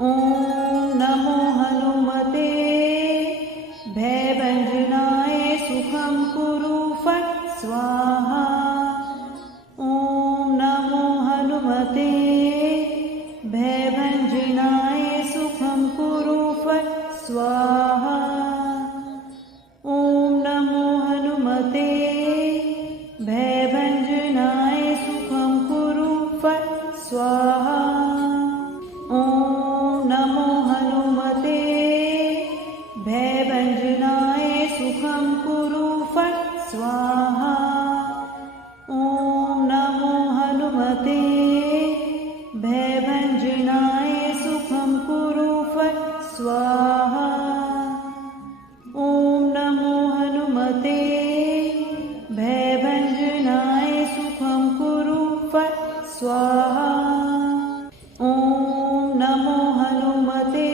ॐ नमो हनुमते भयभञ्जनाय सुखं कुरु फट् स्वाहा। ॐ नमो हनुमते भयभञ्जनाय सुखं कुरु फट् स्वाहा। ॐ नमो हनुमते भयभञ्जनाय सुखं कुरु फट् स्वाहा। ॐ नमो हनुमते भयभञ्जनाय सुखं कुरु फट् स्वाहा। ॐ नमो हनुमते भयभञ्जनाय सुखं कुरु फट् स्वाहा। ॐ नमो हनुमते भयभञ्जनाय सुखं कुरु फट् स्वाहा। ॐ नमो हनुमते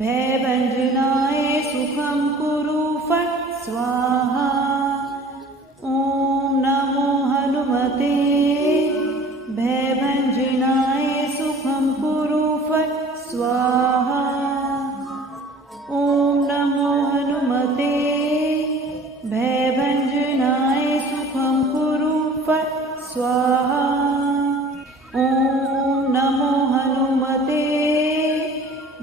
भयभञ्जनाय सुखं कुरु फट् स्वाहा। ॐ नमो हनुमते भयभञ्जनाय सुखं कुरु फट् स्वाहा। ॐ नमो हनुमते भयभञ्जनाय सुखं कुरु फट् स्वाहा। ॐ नमो हनुमते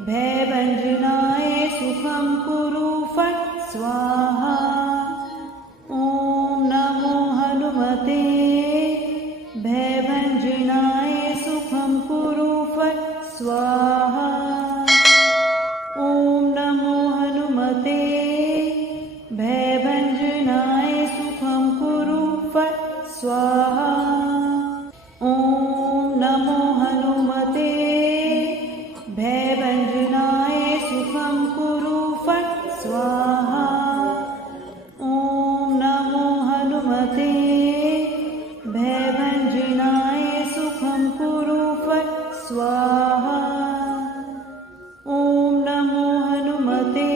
भयभञ्जनाय सुखं कुरु फट् स्वाहा। ॐ नमो हनुमते भयभञ्जनाय सुखं कुरु फट् स्वाहा। ॐ नमो हनुमते भयभञ्जनाय सुखं कुरु फट् स्वाहा। ॐ नमो हनुमते भयभञ्जनाय सुखं कुरु फट् स्वाहा। ॐ नमो हनुमते भयभञ्जनाय सुखं कुरु फट् स्वाहा। ॐ नमो हनुमते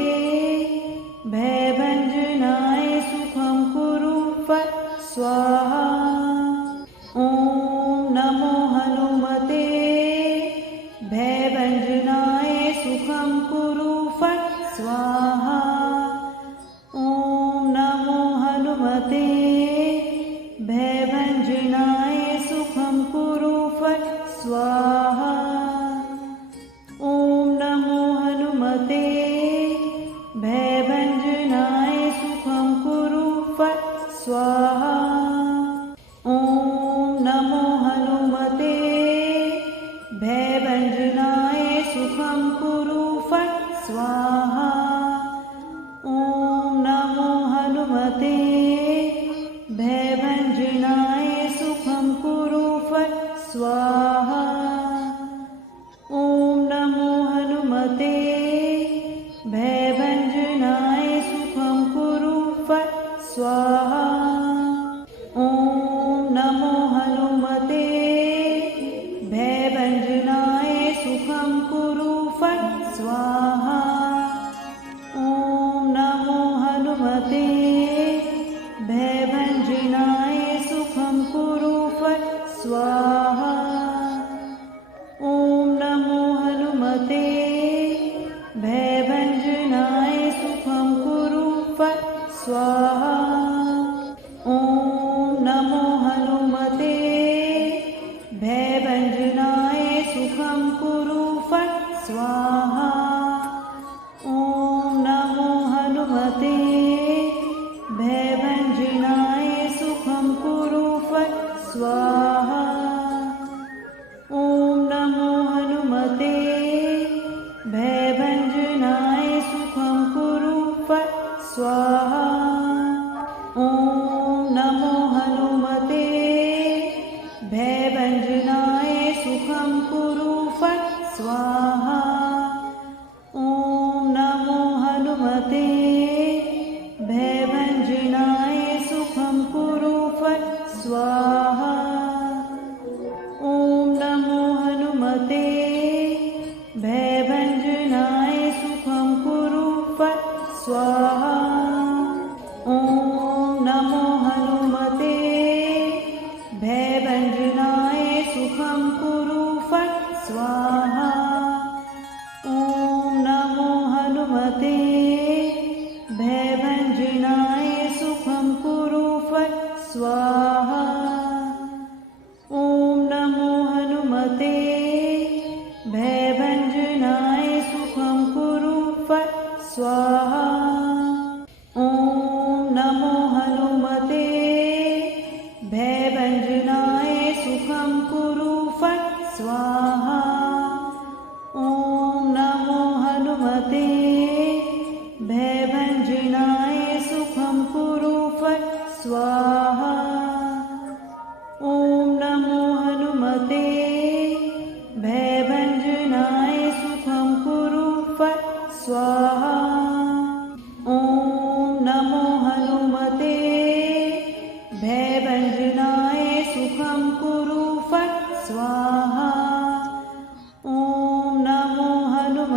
भयभञ्जनाय सुखं कुरु फट् स्वाहा। ॐ नमो हनुमते भयभञ्जनाय सुखं कुरु फट् स्वाहा। ॐ नमो हनुमते भयभञ्जनाय सुखं कुरु फट् स्वाहा। ॐ नमो हनुमते भयभञ्जनाय सुखं कुरु फट् स्वाहा। ॐ नमो हनुमते भयभञ्जनाय सुखं कुरु फट् स्वाहा। ॐ नमो हनुमते भयभञ्जनाय सुखं कुरु फट् स्वाहा। ॐ नमो हनुमते भयभञ्जनाय सुखं कुरु फट् स्वाहा। ॐ नमो हनुमते भयभञ्जनाय सुखं कुरु फट् स्वाहा। ॐ नमो हनुमते भयभञ्जनाय सुखं कुरु फट् स्वाहा। ॐ नमो हनुमते भयभञ्जनाय सुखं कुरु फट् स्वाहा। ॐ नमो हनुमते भयभञ्जनाय सुखं कुरु फट् स्वाहा। ॐ नमो हनुमते भयभञ्जनाय सुखं कुरु फट् स्वाहा। ॐ नमो हनुमते भयभञ्जनाय सुखं कुरु फट् स्वाहा। ॐ नमो हनुमते भयभञ्जनाय सुखं कुरु फट् स्वाहा।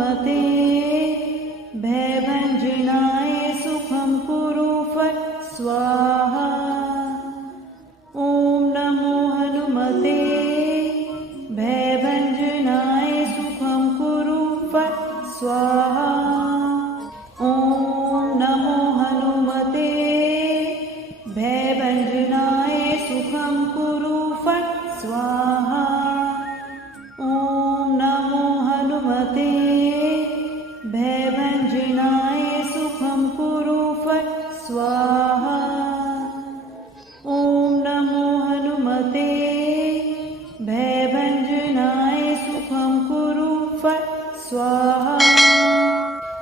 हनुमते भयभञ्जनाय सुखं कुरु फट् स्वाहा। ॐ नमो हनुमते भयभञ्जनाय सुखं कुरु फट् स्वाहा। ॐ नमो हनुमते भयभञ्जनाय सुखं कुरु फट् स्वाहा। ॐ नमो हनुमते भयभञ्जनाय सुखं कुरु फट् स्वाहा। ॐ नमो हनुमते भयभञ्जनाय सुखं कुरु फट् स्वाहा।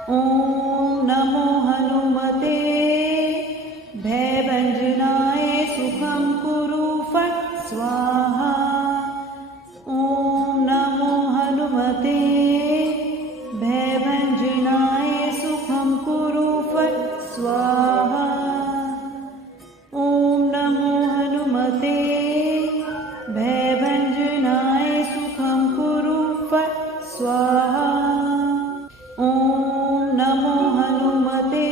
ॐ नमो हनुमते भयभञ्जनाय सुखं कुरु फट् स्वाहा। ॐ नमो हनुमते भयभञ्जनाय सुखं कुरु फट् स्वाहा। ॐ नमो हनुमते भयभञ्जनाय सुखं कुरु फट् स्वाहा। ॐ नमो हनुमते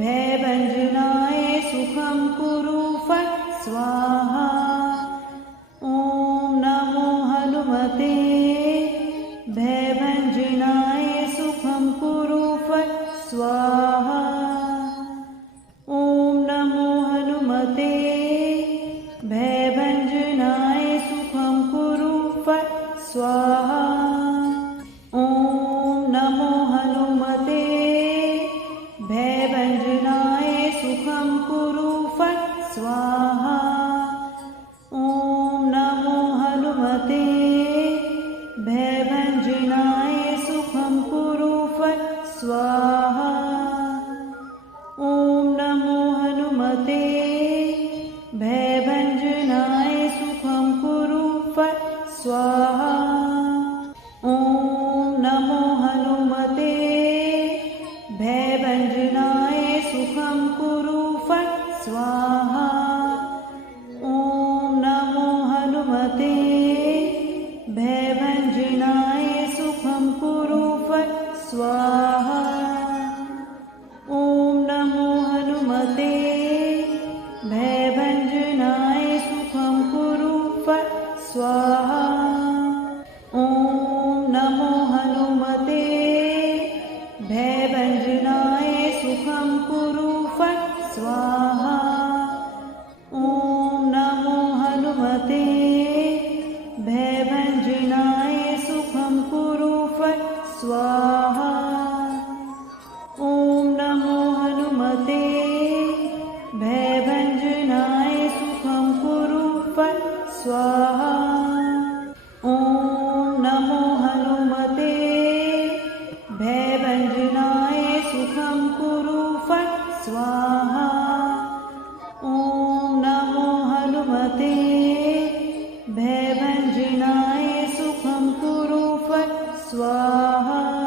भयभञ्जनाय सुखं कुरु फट् स्वाहा। ॐ नमो हनुमते भयभञ्जनाय सुखं कुरु फट् स्वाहा। ॐ नमो हनुमते भयभञ्जनाय सुखं कुरु फट् स्वाहा। ॐ नमो हनुमते भयभञ्जनाय सुखं कुरु फट् स्वाहा। ॐ नमो हनुमते भयभञ्जनाय सुखं कुरु फट् स्वाहा। ॐ नमो हनुमते भयभञ्जनाय सुखं कुरु फट् स्वाहा। ॐ नमो हनुमते भयभञ्जनाय सुखं कुरु फट् स्वाहा। ॐ नमो हनुमते भयभञ्जनाय सुखं कुरु फट् स्वाहा। ॐ नमो हनुमते भयभञ्जनाय सुखं कुरु फट् स्वाहा। ॐ नमो हनुमते भयभञ्जनाय सुखं कुरु फट् स्वाहा। ॐ नमो हनुमते भयभञ्जनाय सुखं कुरु फट् स्वाहा। ॐ नमो हनुमते भयभञ्जनाय सुखं कुरु फट् स्वाहा। ॐ नमो हनुमते भयभञ्जनाय सुखं कुरु फट् स्वाहा। ॐ नमो हनुमते भयभञ्जनाय सुखं कुरु फट् स्वाहा।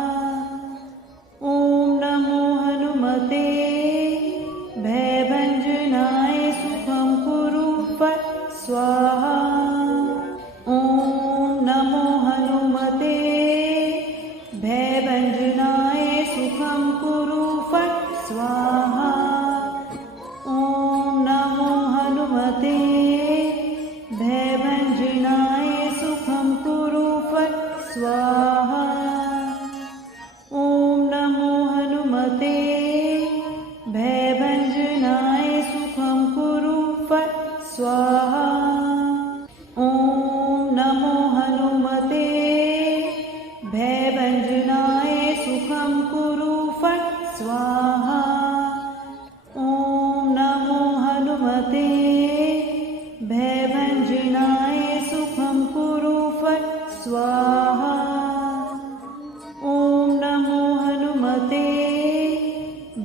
ॐ नमो हनुमते भयभञ्जनाय सुखं कुरु फट् स्वाहा। ॐ नमो हनुमते भयभञ्जनाय सुखं कुरु फट् स्वाहा। ॐ नमो हनुमते भयभञ्जनाय सुखं कुरु फट् स्वाहा। ॐ नमो हनुमते भयभञ्जनाय सुखं कुरु फट् स्वाहा। ॐ नमो हनुमते भयभञ्जनाय सुखं कुरु फट् स्वाहा। ॐ नमो हनुमते भयभञ्जनाय सुखं कुरु फट् स्वाहा। ॐ नमो हनुमते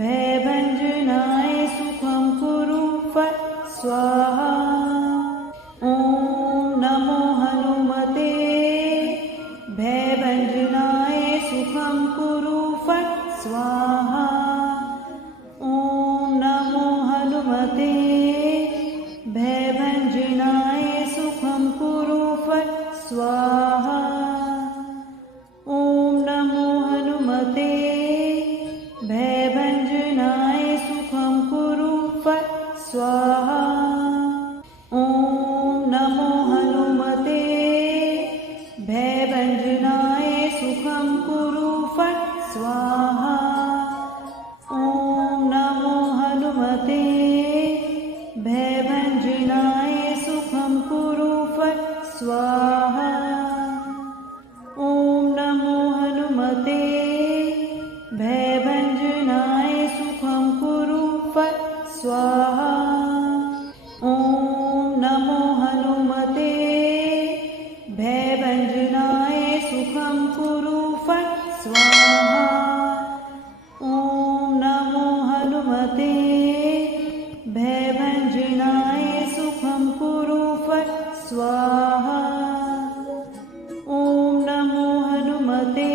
भयभञ्जनाय सुखं कुरु फट् स्वाहा। ॐ नमो हनुमते भयभञ्जनाय सुखं कुरु फट् स्वाहा। ॐ नमो हनुमते भयभञ्जनाय सुखं कुरु फट् स्वाहा। ॐ नमो भयभञ्जनाय सुखं कुरु फट् स्वाहा। ॐ नमो हनुमते भयभञ्जनाय सुखं कुरु फट् स्वाहा। ॐ नमो हनुमते भयभञ्जनाय सुखं कुरु फट् स्वाहा। ॐ नमो हनुमते भयभञ्जनाय सुखं कुरु फट् स्वाहा। ॐ नमो हनुमते भयभञ्जनाय सुखं कुरु फट् स्वाहा। ॐ नमो हनुमते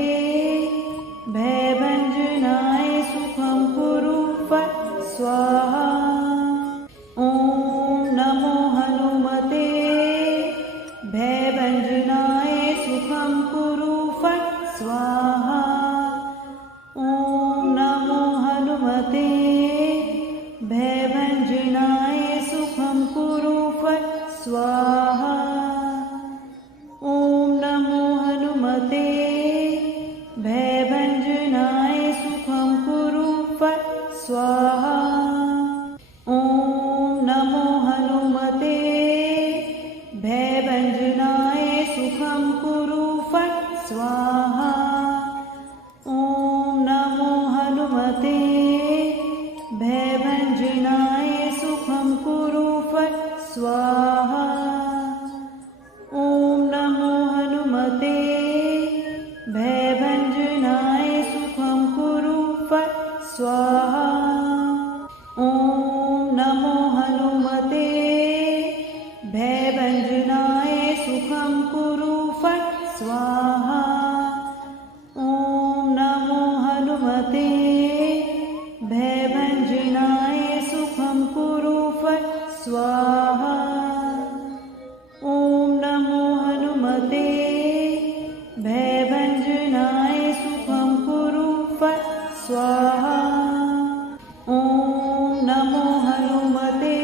भयभञ्जनाय सुखं कुरु फट् स्वाहा। ॐ नमो हनुमते भयभञ्जनाय सुखं कुरु फट् स्वाहा। ॐ नमो हनुमते भयभञ्जनाय सुखं कुरु फट् स्वाहा। ॐ नमो हनुमते भयभञ्जनाय सुखं कुरु फट् स्वाहा। ॐ नमो हनुमते भयभञ्जनाय सुखं कुरु फट् स्वाहा। ॐ नमो हनुमते भयभञ्जनाय सुखं कुरु फट् स्वाहा। ॐ नमो हनुमते भयभञ्जनाय सुखं कुरु फट् स्वाहा। ॐ नमो हनुमते भयभञ्जनाय सुखं कुरु फट् स्वाहा। ॐ नमो हनुमते भयभञ्जनाय सुखं कुरु फट् स्वाहा। ॐ नमो हनुमते भयभञ्जनाय सुखं कुरु फट् स्वाहा। ॐ नमो हनुमते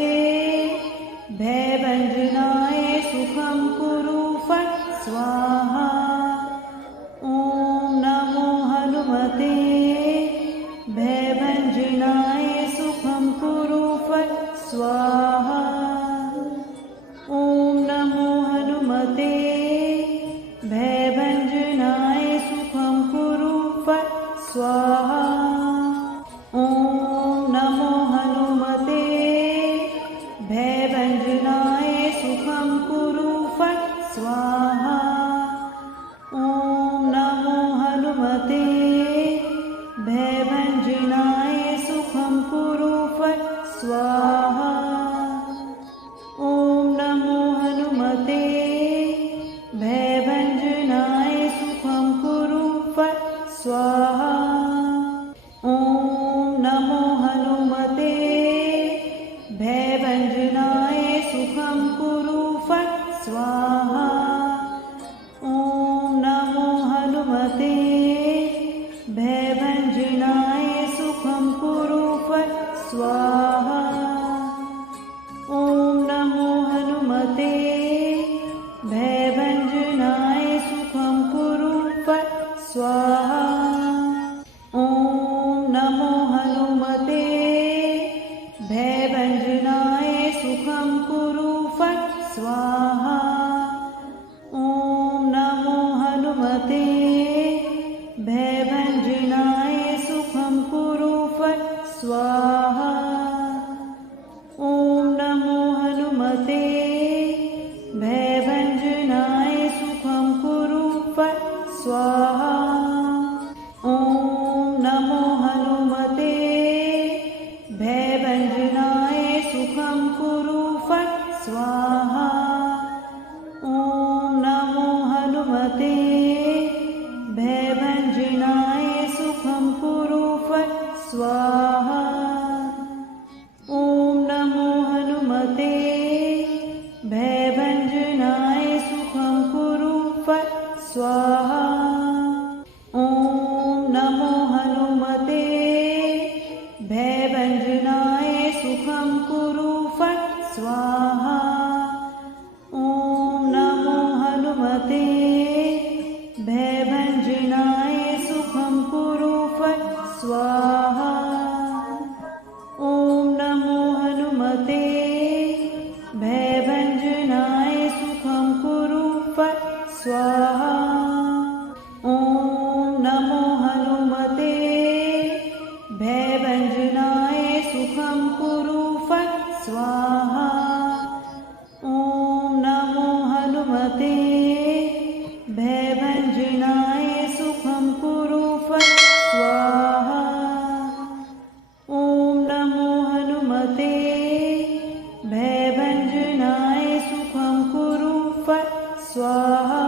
भयभञ्जनाय सुखं कुरु फट् स्वाहा। ॐ नमो हनुमते भयभञ्जनाय सुखं कुरु फट् स्वाहा। ॐ नमो हनुमते भयभञ्जनाय सुखं कुरु फट् स्वाहा। ॐ नमो हनुमते भयभञ्जनाय सुखं कुरु फट् स्वाहा। ॐ नमो हनुमते भयभञ्जनाय सुखं कुरु फट् स्वाहा। ॐ नमो हनुमते भयभञ्जनाय सुखं कुरु फट् स्वाहा। ॐ नमो हनुमते भयभञ्जनाय सुखं कुरु फट् स्वाहा। ॐ नमो हनुमते भयभञ्जनाय सुखं कुरु फट् स्वाहा। ॐ नमो हनुमते भयभञ्जनाय सुखं कुरु फट् स्वाहा। ॐ नमो हनुमते भयभञ्जनाय सुखं कुरु फट् स्वाहा। ॐ नमो हनुमते भयभञ्जनाय सुखं कुरु फट् स्वाहा। ॐ नमो हनुमते भयभञ्जनाय सुखं कुरु फट् स्वाहा। ॐ नमो हनुमते भयभञ्जनाय सुखं कुरु फट् स्वाहा। ॐ नमो हनुमते भयभञ्जनाय सुखं कुरु फट् स्वाहा। ॐ नमो हनुमते भयभञ्जनाय सुखं कुरु फट् स्वाहा। ॐ नमो नमो हनुमते भयभञ्जनाय सुखं कुरु फट् स्वाहा। ॐ नमो हनुमते भयभञ्जनाय सुखं कुरु फट् स्वाहा। ॐ नमो हनुमते भयभञ्जनाय सुखं कुरु फट् स्वाहा।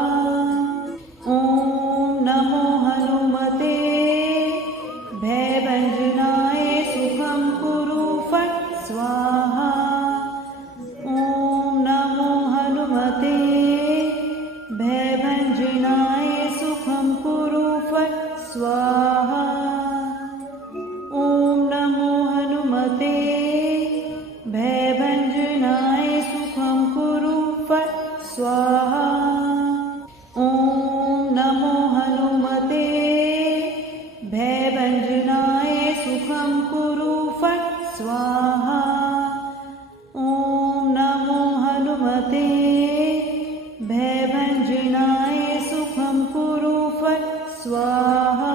ॐ नमो हनुमते भयभञ्जनाय सुखं कुरु फट् स्वाहा। ॐ नमो हनुमते भयभञ्जनाय सुखं कुरु फट् स्वाहा। ॐ नमो हनुमते भयभञ्जनाय सुखं कुरु फट् स्वाहा। ॐ नमो हनुमते भयभञ्जनाय सुखं कुरु फट् स्वाहा। ॐ नमो हनुमते भयभञ्जनाय सुखं कुरु फट् स्वाहा।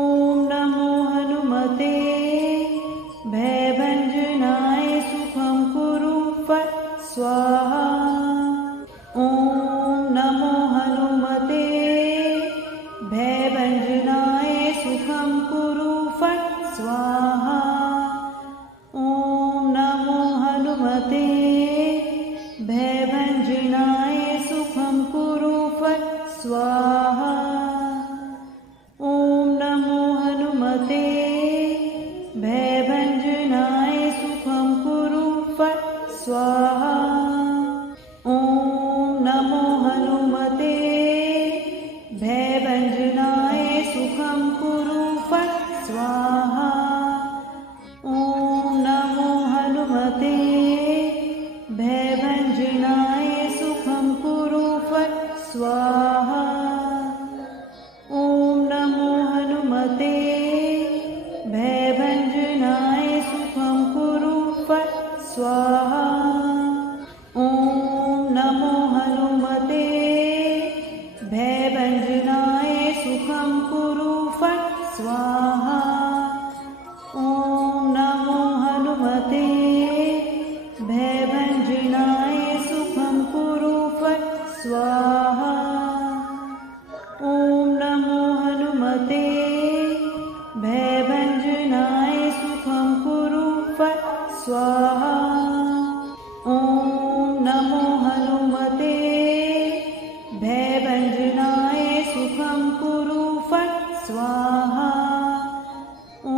ॐ नमो हनुमते भयभञ्जनाय सुखं कुरु फट् स्वाहा। ॐ नमो हनुमते भयभञ्जनाय सुखं कुरु फट् स्वाहा। ॐ नमो हनुमते भयभञ्जनाय सुखं कुरु फट् स्वाहा। ॐ नमो हनुमते भयभञ्जनाय सुखं कुरु फट् स्वाहा। ॐ नमो हनुमते भयभञ्जनाय सुखं कुरु फट् स्वाहा। ॐ नमो हनुमते भयभञ्जनाय सुखं कुरु फट् स्वाहा। ॐ नमो हनुमते भयभञ्जनाय सुखं कुरु फट् स्वाहा। ॐ नमो हनुमते भयभञ्जनाय सुखं कुरु फट् स्वाहा। ॐ नमो हनुमते भयभञ्जनाय सुखं कुरु फट् स्वाहा। ॐ नमो हनुमते भयभञ्जनाय सुखं कुरु फट् स्वाहा। ॐ नमो हनुमते भयभञ्जनाय सुखं कुरु फट् स्वाहा। ॐ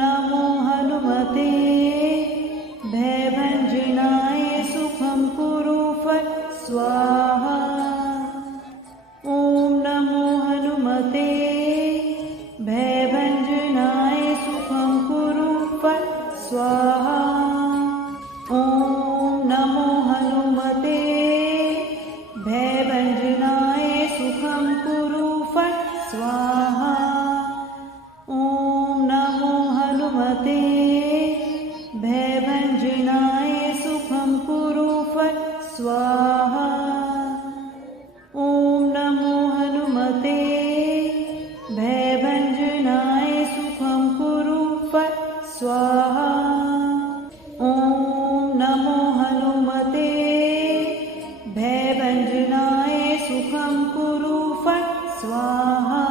नमो हनुमते भयभञ्जनाय सुखं कुरु फट् स्वाहा। ॐ नमो हनुमते भयभञ्जनाय सुखं कुरु फट् स्वाहा। ॐ नमो हनुमते भयभञ्जनाय सुखं कुरु फट् स्वाहा। ॐ नमो हनुमते भयभञ्जनाय सुखं कुरु फट् स्वाहा। ॐ नमो हनुमते भयभञ्जनाय सुखं कुरु फट् स्वाहा। ॐ नमो हनुमते भयभञ्जनाय सुखं कुरु फट् स्वाहा।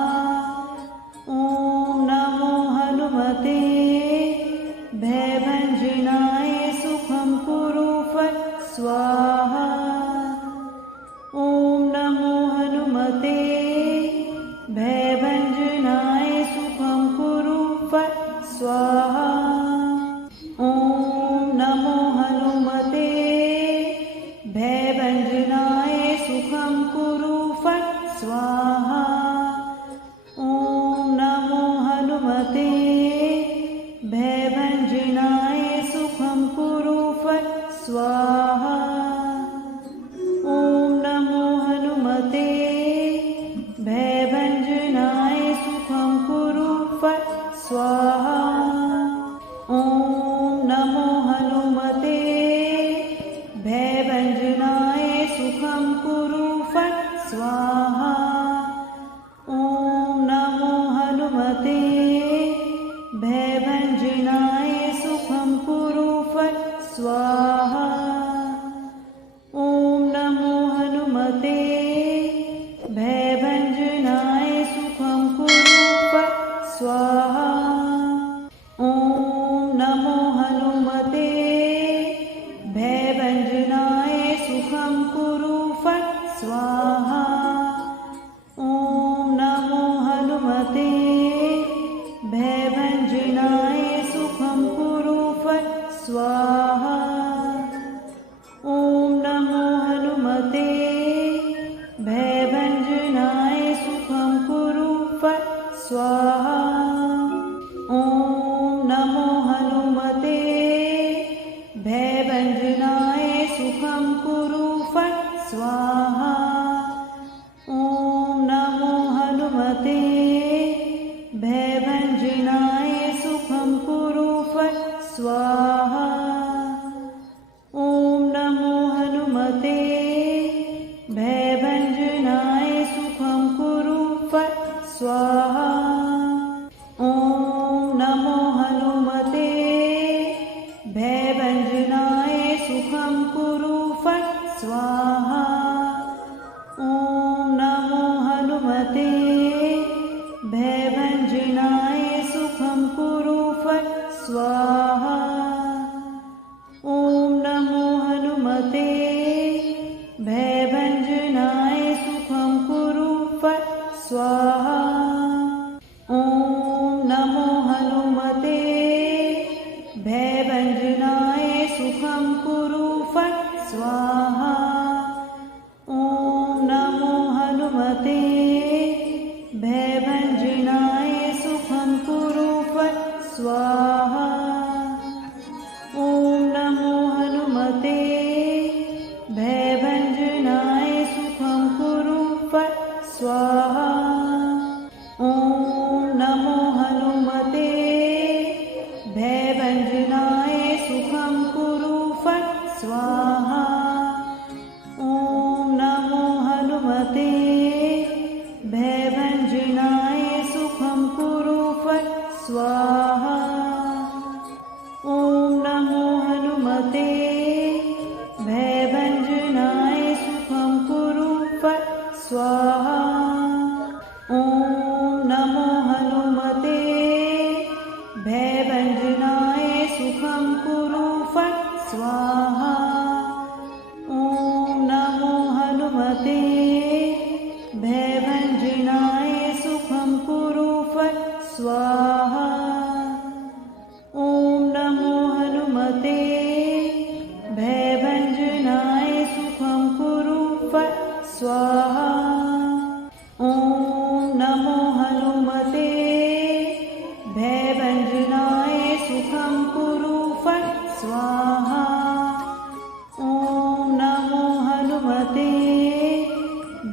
हनुमते भयभञ्जनाय सुखं कुरु फट् स्वाहा। ॐ नमो हनुमते भयभञ्जनाय सुखं कुरु फट् स्वाहा। ॐ नमो हनुमते भयभञ्जनाय सुखं कुरु फट् स्वाहा। ॐ नमो हनुमते भयभञ्जनाय सुखं कुरु फट् स्वाहा। ॐ नमो हनुमते भयभञ्जनाय सुखं कुरु फट् स्वाहा। ॐ नमो हनुमते भयभञ्जनाय सुखं कुरु फट् स्वाहा। ॐ नमो हनुमते भयभञ्जनाय सुखं कुरु फट् स्वाहा। ॐ नमो हनुमते भयभञ्जनाय सुखं कुरु फट् स्वाहा। ॐ नमो हनुमते भयभञ्जनाय सुखं कुरु फट् स्वाहा। ॐ नमो हनुमते भयभञ्जनाय सुखं कुरु फट् स्वाहा। ॐ नमो हनुमते भयभञ्जनाय सुखं कुरु फट् स्वाहा। ॐ नमो हनुमते भयभञ्जनाय सुखं कुरु फट् स्वाहा। ॐ नमो हनुमते भयभञ्जनाय सुखं कुरु फट् स्वाहा। ॐ नमो हनुमते भयभञ्जनाय सुखं कुरु फट् स्वाहा। ॐ नमो हनुमते भयभञ्जनाय सुखं कुरु फट् स्वाहा। ॐ नमो हनुमते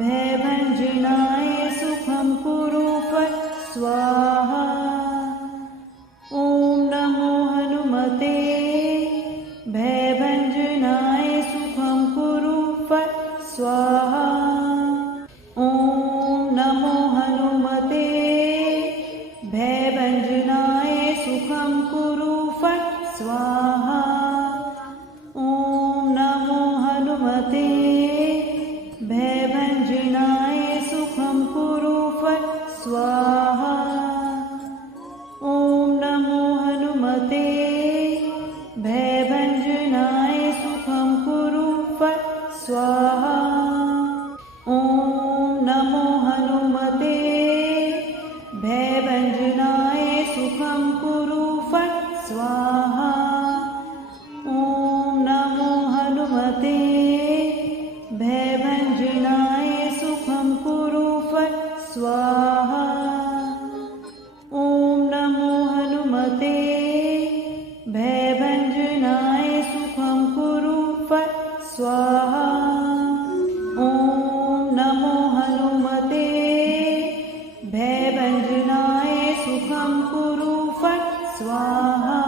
भयभञ्जनाय सुखं कुरु फट् स्वाहा। ॐ नमो हनुमते भयभञ्जनाय सुखं कुरु फट् स्वाहा। ॐ नमो हनुमते भयभञ्जनाय सुखं कुरु फट् स्वाहा। ॐ नमो हनुमते भयभञ्जनाय सुखं कुरु फट् स्वाहा। ॐ नमो हनुमते भयभञ्जनाय सुखं कुरु फट् स्वाहा। ॐ नमो हनुमते भयभञ्जनाय सुखं कुरु फट् स्वाहा। ॐ नमो हनुमते भयभञ्जनाय सुखं कुरु फट् स्वाहा। ॐ नमो हनुमते भयभञ्जनाय सुखं कुरु फट् स्वाहा। ॐ नमो हनुमते भयभञ्जनाय सुखं कुरु फट् स्वाहा।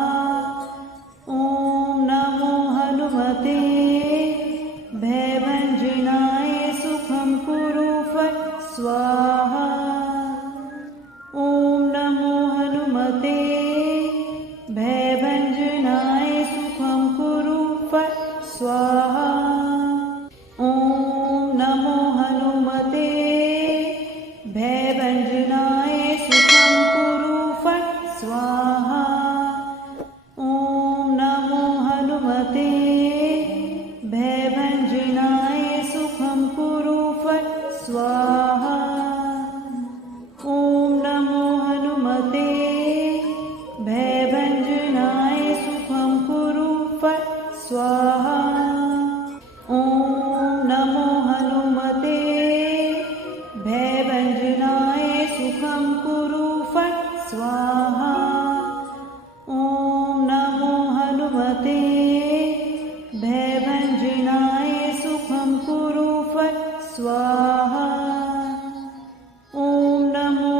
ॐ नमो हनुमते भयभञ्जनाय सुखं कुरु फट् स्वाहा। ॐ नमो हनुमते भयभञ्जनाय सुखं कुरु फट् स्वाहा। ॐ नमो हनुमते भयभञ्जनाय सुखं कुरु फट् स्वाहा। ॐ नमो हनुमते भयभञ्जनाय सुखं कुरु फट् स्वाहा। ॐ नमो हनुमते भयभञ्जनाय सुखं कुरु फट् स्वाहा। ॐ नमो हनुमते भयभञ्जनाय सुखं कुरु फट् स्वाहा। ॐ नमो हनुमते भयभञ्जनाय सुखं कुरु फट् स्वाहा। ॐ नमो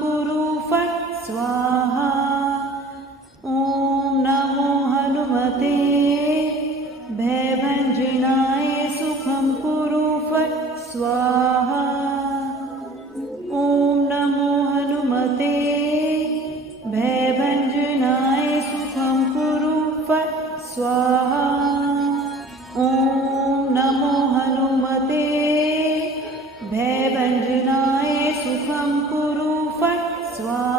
कुरु फट् स्वाहा। ॐ नमो हनुमते भयभञ्जनाय सुखं कुरु फट् स्वाहा। ॐ नमो हनुमते भयभञ्जनाय सुखं कुरु फट् स्वाहा। ॐ नमो हनुमते भयभञ्जनाय सुखं कुरु फट् स्वाहा।